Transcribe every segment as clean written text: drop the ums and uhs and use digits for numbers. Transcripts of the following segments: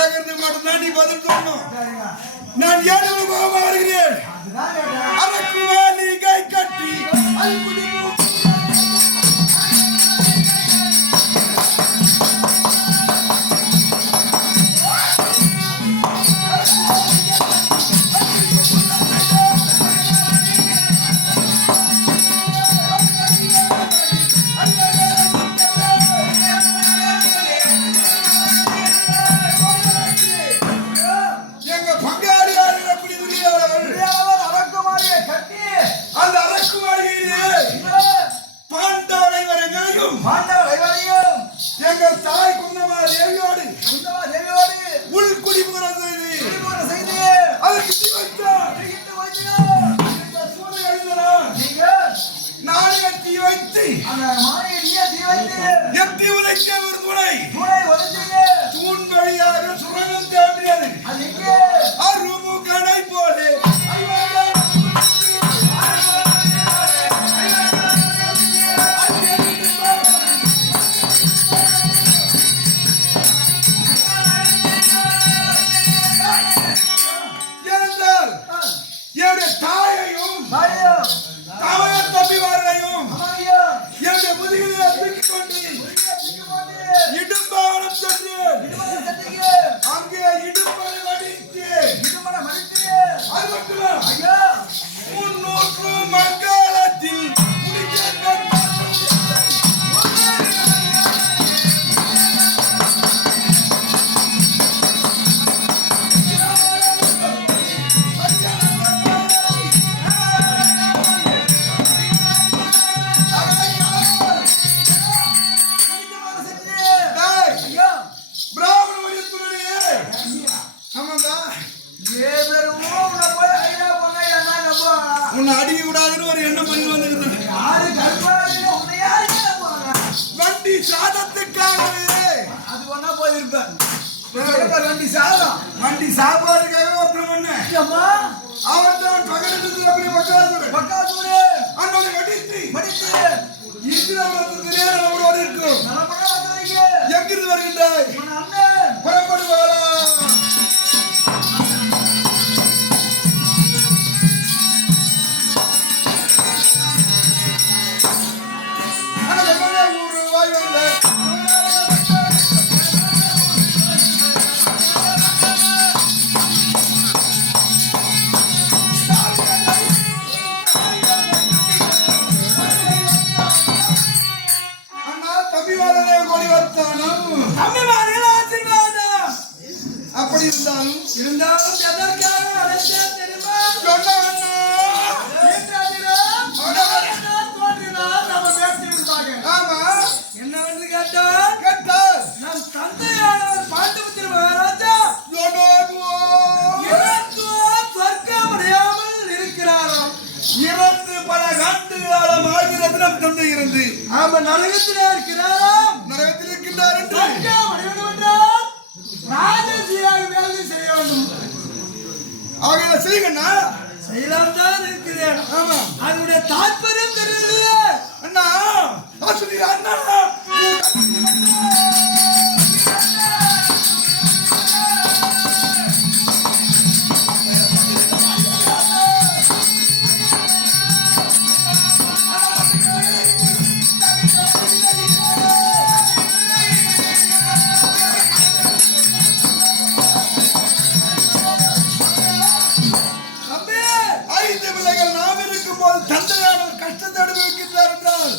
கேட்கறதுக்கு மட்டும்தான் நீ பதில் சொல்லணும். நான் 7 ரூபாய் வருகிறேன். அரக்குமா நீ கை கட்டி உன்னை அடிக்க கூடாதுன்னு ஒரு எண்ணம் பண்ணி வந்துருக்கேன். வண்டி சாதத்துக்காகவே அது ஒன்னா போயிருப்பேன். வண்டி சாப்பாடுக்காக ஒருத்தன் பண்ணேன். அவன் பக்கத்து பக்காசூர் அண்ணனை வடித்து நம்மளோட இருக்கும். எங்கிருந்து வருகின்றாய்? புறப்படு போகலாம். அப்படி இருந்தாலும் என்னவென்று கேட்டால் நம் தந்தையானவர் பாண்டுபுத்திர மகாராஜா சொர்க்கம் அடையாமல் இருக்கிறாராம். இறந்து பல ஆண்டு காலம் ஆகிறது நம் தந்தை இருந்து. ஆமா, நரகத்திலே இருக்கிறாராம். நரகத்தில் இருக்கின்றார் என்று ராஜசியாக வேலை செய்ய வேண்டும். அவங்க செய்யுங்கண்ணா, செய்யலாம் தான் இருக்கிறேன். ஆமா, அதனுடைய தாற்பயம் தெரியலையே அண்ணா. அண்ணா தந்தையானவர் கஷ்டத்தை அனுபவிக்கின்றார் என்றால்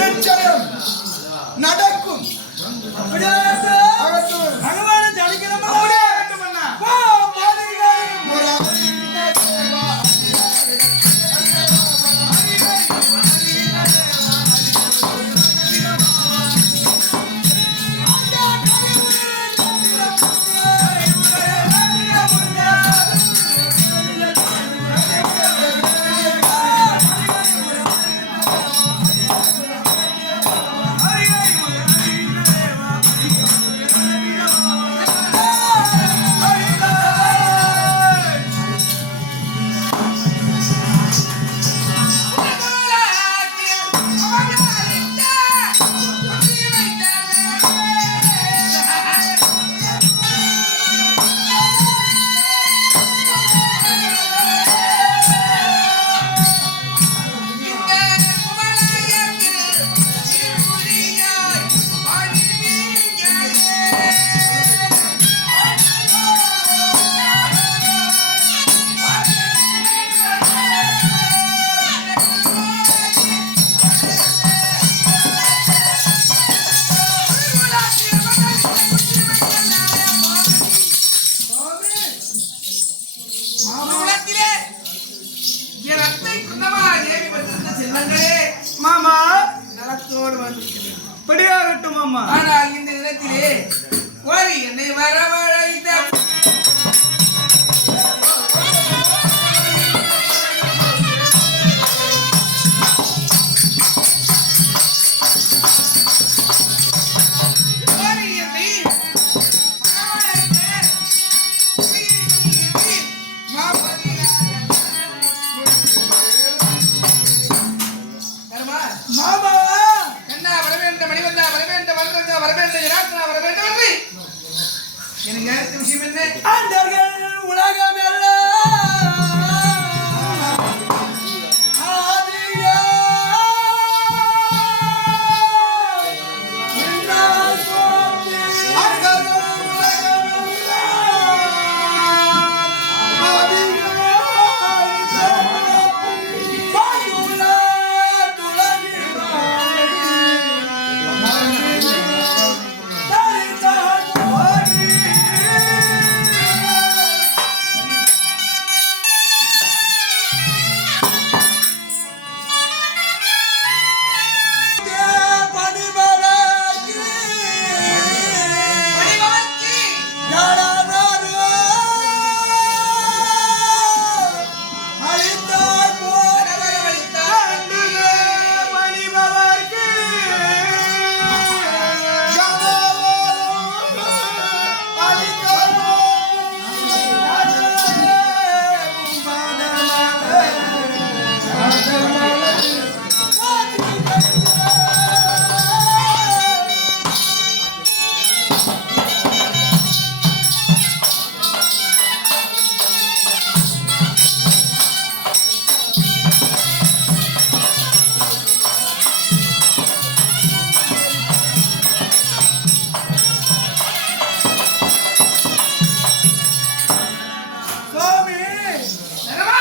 நிச்சயம் நடக்கும். விஷயம் என்ன? அண்டர்கள் உலகம் எல்லாம் ஆதியா என்னால் போற்றி. அண்டர்கள் உலகம் எல்லாம் ஆதியா பாதுல துலகிவாய் தரித்தால் போற்றி. பணிபவர்க்கு வரவழைத்தார். சுவாமி, நரவா,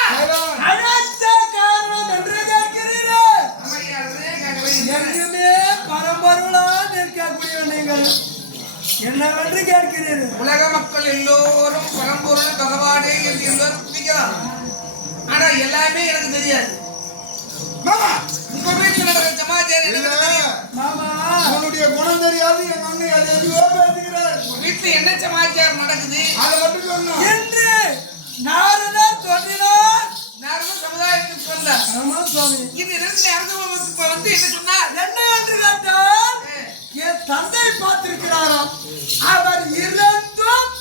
அழைத்த காரணம் என்று கேட்கிறீர்கள். அமரியாதே ககவை. எங்குமே பரம்பொருளா நிற்கக்கூடிய நீங்கள் என்னவென்று கேட்கிறீர்கள். உலக மக்கள் எல்லோரும் பரம்பொருள் பகவானே என்று எல்லோரும் குதிக்கலாம். ஆனா எல்லாமே எனக்கு தெரியாது. மாமா உங்க வீட்டுல நடக்கிற சமாச்சாரம் எனக்கு இல்ல தெரியும். மாமா, உன்னுடைய குணம் தெரியாது என் அண்ணன் அதை எதுவோ பேசுகிறார் உங்க வீட்டுல என்ன சமாச்சாரம் நடக்குது? அதை மட்டும் சொன்னோம் என்று நாரதர் சொல்லினார். நானும் சமுதாயத்துக்கு வந்தார். ஆமா சுவாமி, இந்த இடத்துல அனுபவத்துக்கு வந்து என்ன சொன்னார்? என்னவென்று கேட்டால் என் தந்தை பார்த்திருக்கிறாராம். அவர் இருந்தும்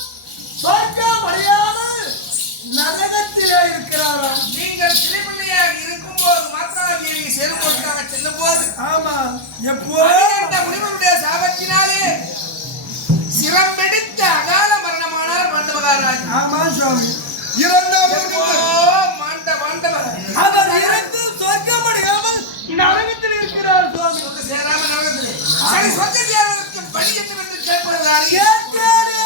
சொர்க்கம் அடையாமல் நரகத்திலே இருக்கிறாராம். நீங்கள் சிறுபிள்ளையாக இருக்கும்போது மாத்ராதேவி செருமொழிக்காக செல்லும் போது ஆமா, எப்போ முனிவருடைய சாபத்தினாலே சிரம்பெடுத்த அகால மரணமானார் மண்டபகாராஜ். ஆமா சுவாமி, இரண்டாம் மாண்டவர் அவர் இருந்து சொர்க்கம் அடையாமல் நரகத்தில் இருக்கிறார் சுவாமி. சேராம நரகத்திலே. சரி, சொர்க்கத்தியாருக்கு பணி என்னவென்று கேட்பதால் கேட்காது.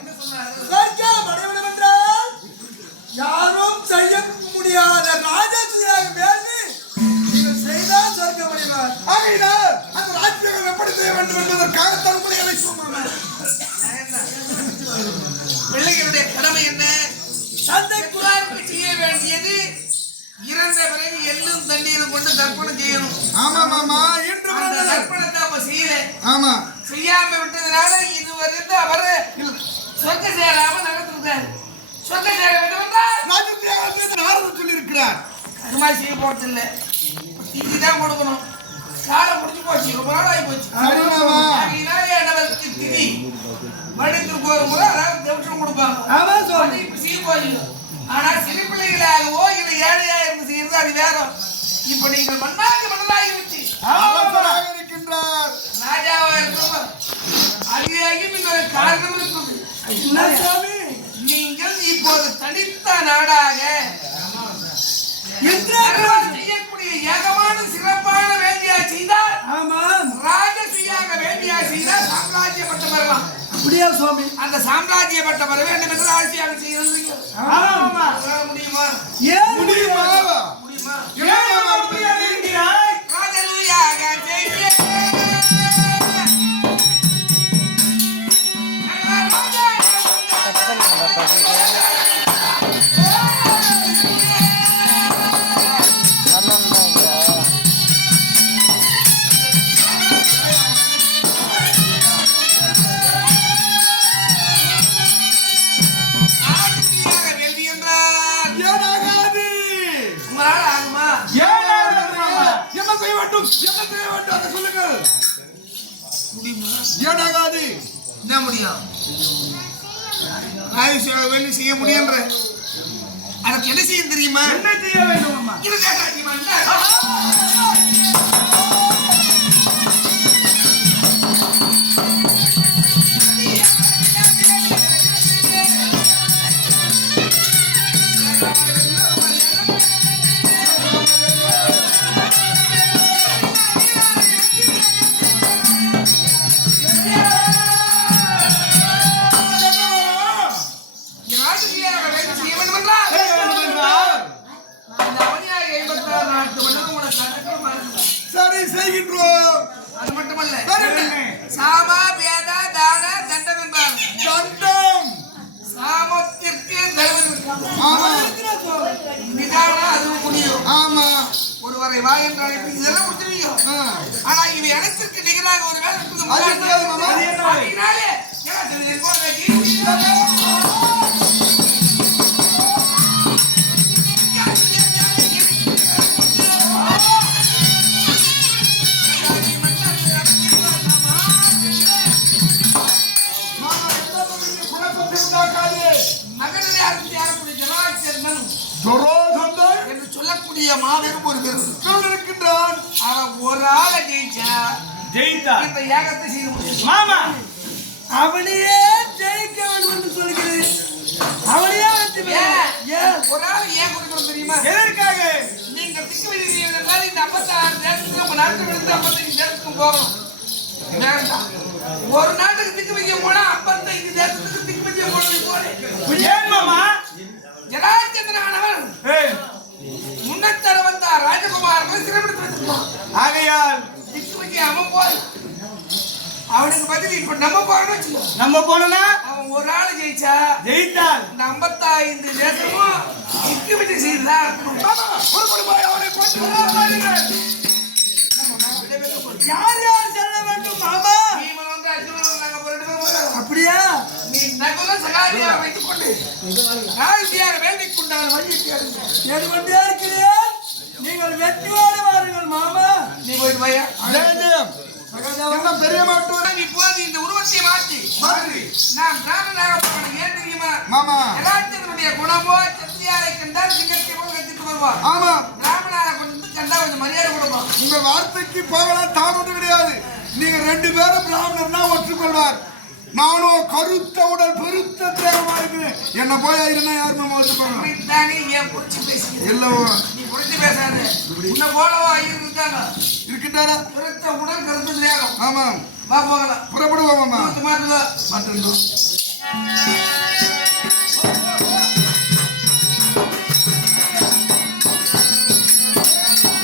என்ன சொன்னார்கள்? சொர்க்கம் அடைய வேண்டும் என்றால் யாரும் செய்ய முடியாத ராஜாசியாக வேண்டி நீங்கள் செய்தால் சொர்க்கம் அடைவார். ஆகையினால் அந்த ராஜ்யம் எப்படி செய்ய வேண்டும் என்பதற்காக தன்னுடைய அழைப்போம் மாமா பிள்ளைகளுடைய கடமை என்ன? தந்தை குலாருக்கு செய்ய வேண்டியது இறந்த பிறகு எள்ளும் தண்ணீரும் கொண்டு தர்ப்பணம் செய்யணும். ஆமா மாமா என்று அந்த பிறந்தவர். தர்ப்பணத்தை அப்ப செய்யல. ஆமா செய்யாம விட்டதுனால இதுவரைந்து அவரு சொர்க்க சேராம நடத்திருக்காரு. சொர்க்க சேர வேண்டும் என்றால் ராஜ்யத்தை நாரதர் சொல்லியிருக்கிறார் கருமா செய்ய போறது இல்ல, திதி தான் கொடுக்கணும். காலம் முடிஞ்சு போச்சு, ரொம்ப நாள் ஆகி போச்சு. சரி மாமா. ஆகையினாலே அவருக்கு திதி வருடத்திற்கு ஒரு முறை அதாவது தட்சணம் கொடுப்பாங்க. ஆமா அது சுவாமி, இப்ப செய்ய போறீங்க. ஆனா சிறு பிள்ளைகளாகவோ இல்லை ஏழையா இருந்து செய்யறது அது வேற. இப்ப நீங்கள் மண்ணாகி விட்டு அவசராக இருக்கின்றார் ராஜாவா இருக்கிறவர் அதிகாரியும் இன்னொரு காரணம் இருக்குது. என்ன சுவாமி, நீங்கள் இப்போது தனித்த நாடாக இந்திரன் செய்யக்கூடிய ஏகமான சிறப்பான வேண்டியா செய்தால் ஆமாம், ராஜசியாக வேண்டியா செய்தால் சாம்ராஜ்ய பட்டம் பெறலாம். அப்படியா சுவாமி? அந்த சாம்ராஜ்ய பட்டம் பெற வேண்டும் என்று ராஜசியாக செய்கிறீங்க. ஆமா, முடியுமா? ஏன் முடியுமா முடியுமா? ஏன் முடியாது? ராஜசியாக செய்ய ஏனாகாது என்ன முடியும்? வேலை செய்ய முடியுன்ற அதுக்கு என்ன செய்ய தெரியுமா? என்ன செய்ய வேண்டும் அம்மா? இது கேட்டா தெரியுமா? சரி செய்கின்றோம். அது மட்டுமல்ல, வேற என்ன? சாம வேத தான தண்டம் என்பார். தண்டம். சாமத்திற்கு தர்மம் ஆமா. நிதான அதுவும் முடியும். ஆமா. ஒருவரை வா என்று அழைப்பு இதெல்லாம் முடியும். ஆ. ஆனா இவை அனைத்திற்கு நிகராக ஒரு வேலை இருக்குது. அது என்னது மாமா? அதனாலே மாமா எந்த பகுதியில் குழப்பத்தை உண்டாக்காதே. மகனிலே அரசியாரக்கூடிய ஜனாச்சர்மன் துரோகங்கள் என்று சொல்லக்கூடிய மாபெரும் ஒரு பெரும் இருக்கின்றான். அவன் ஒரு ஆளை ஜெயிச்சா இந்த யாகத்தை செய்து முடியும். மாமா அவனையே ஜெயிக்க வேண்டும் என்று சொல்கிறேன். அவனையே வெற்றி பெற. ஏன் ஒரு ஆள் ஏன் கொடுக்கணும் தெரியுமா? எதற்காக? நீங்க திக்கு விதிகள் இந்த 56 தேசத்துக்கு நம்ம நாட்டுக்கு எடுத்து 55 தேசத்துக்கும் போகணும். வேண்டாம். ஒரு நாட்டுக்கு திக்கு வைக்க போனா 55 தேசத்துக்கு திக்கு வைக்க போனது. ஏன் மாமா? ஜனாச்சந்திரனானவன் முன்னத்தர வந்த ராஜகுமாரனை சிறைப்படுத்தி வச்சிருக்கான். ஆகையால் திக்கு வைக்க அவன் போய் அவனுக்கு பதில் இப்ப நம்ம போறோம்னு வச்சுக்கோ. நம்ம போனா அவன் ஒரு ஆள் ஜெயித்தால் இந்த 55 தேசமும் திக்கு வைக்க செய்துதான் அவனை கொண்டு வராதீர்கள். யார் யார் செல்ல வேண்டும் மாமா? பீமன் வந்து அர்ஜுனன் வந்து நாங்க போய் 2 பேரும் வரோம். அப்படியா? நீ நகுல சகாரியா வைத்துக் கொண்டு ராஜ்யார் வேண்டிக் கொண்டால் வழியை தேடுங்க. தேடிக்கொண்டே இருக்கிறேன். நீங்கள் வெற்றியோடு வாருங்கள் மாமா. நீ போயிட்டு வாயா. ஜெயம். என்ன பெரிய மாட்டோம். இப்போது இந்த உருவத்தை மாற்றி மாற்றி. நாம் பிராமணனாக போகணும். ஏன் தெரியுமா? மாமா. எல்லாத்தினுடைய குணமோ சத்தியாரை கண்டால் சிங்கத்தை போல் கத்திட்டு வருவான். ஆமா. பிராமணாரை கொண்டு கண்டா கொஞ்சம் மரியாதை கொடுப்போம். உங்க வார்த்தைக்கு போகலாம் தாமதம் கிடையாது. நீங்க 2 பேரும் பிராமணர்னா ஒற்றுக்கொள்வார். நானும் கருத்த உடல் பெருத்த தேவமா இருக்கிறேன். என்ன போய் இருந்தா யார் மாமா ஒத்துப்பாங்க? இப்படித்தானே ஏன் புரிச்சு பேசுகிறேன். இல்லவோ நீ புரிச்சு பேசாத. உன்னை போலவா ஐயர் இருக்காங்க. இருக்கின்றாரா? பெருத்த உடல் கருத்து திரேகம். ஆமாம். வா போகலாம். புறப்படுவோம் மாமா. மாட்டுதோ மாட்டோம்.